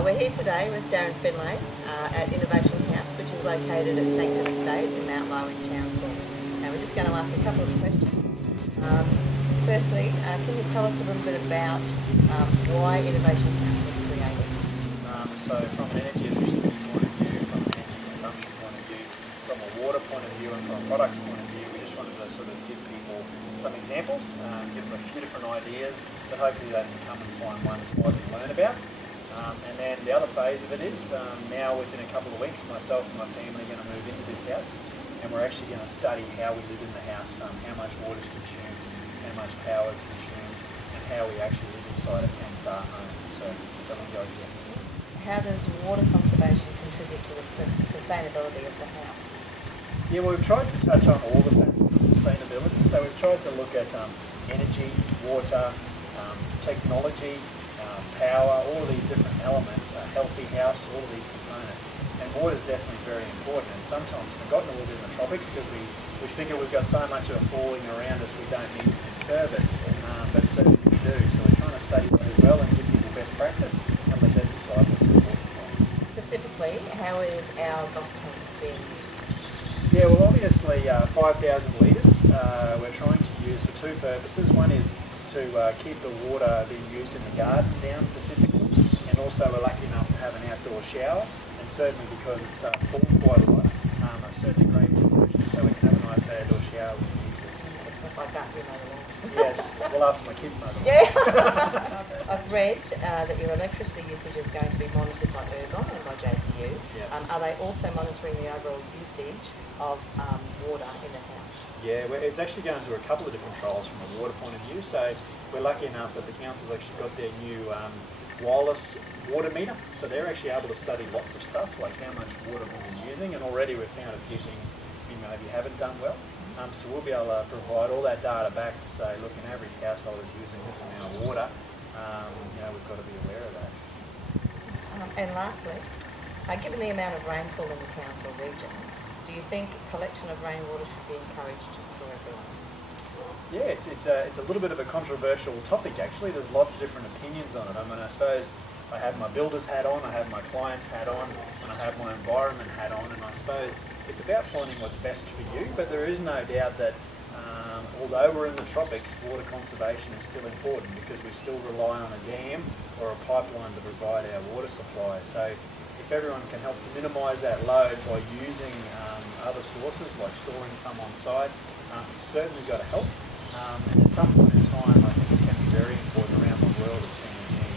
We're here today with Darren Finlay at Innovation House, which is located at Sanctum Estate in Mount Lowe in Townsville. And we're just going to ask a couple of questions. Firstly, can you tell us a little bit about why Innovation House was created? So from an energy efficiency point of view, from an energy consumption point of view, from a water point of view and from a product point of view, we just wanted to sort of give people some examples, give them a few different ideas that hopefully they can come and find one spot and learn about. And then the other phase of it is now within a couple of weeks, myself and my family are going to move into this house, and we're actually going to study how we live in the house, how much water is consumed, how much power is consumed, and how we actually live inside a 10-star home. So that was the idea. How does water conservation contribute to the sustainability of the house? Yeah, well, we've tried to touch on all the factors of sustainability. So we've tried to look at energy, water, technology, power, all of these different elements, a healthy house, all of these components. And water is definitely very important and sometimes forgotten a little bit in the tropics because we figure we've got so much of it falling around us we don't need to conserve it, but certainly we do. So we're trying to study that as well and give people best practice and let them decide what's important for them. Specifically, how is our Gough tank being used? Yeah, well obviously 5,000 litres we're trying to use for two purposes. One is to keep the water being used in the garden down specifically, and also we're lucky enough to have an outdoor shower, and certainly because it's fallen quite a lot, a certain great conversion so we can have a nice outdoor shower when we need to. If I can't do another one. Yes, well after my kids mow them. Yeah. I've read that your electricity usage is going to be monitored by Ergon and by JCU. Yeah. Are they also monitoring the overall usage of water in the house? Yeah, it's actually going through a couple of different trials from a water point of view. So we're lucky enough that the council's actually got their new wireless water meter. So they're actually able to study lots of stuff, like how much water we've been using, and already we've found a few things we maybe haven't done well. So we'll be able to provide all that data back to say, look, an average household is using this amount of water. We've got to be aware of that. And lastly, given the amount of rainfall in the Townsville region, do you think collection of rainwater should be encouraged for everyone? Yeah, it's a little bit of a controversial topic actually. There's lots of different opinions on it. I mean, I suppose I have my builder's hat on, I have my client's hat on, and I have my environment hat on, and I suppose it's about finding what's best for you, but there is no doubt that although we're in the tropics, water conservation is still important because we still rely on a dam or a pipeline to provide our water supply. So if everyone can help to minimise that load by using other sources like storing some on site, it's certainly got to help. And at some point in time, I think it can be very important around the world of seeing a dam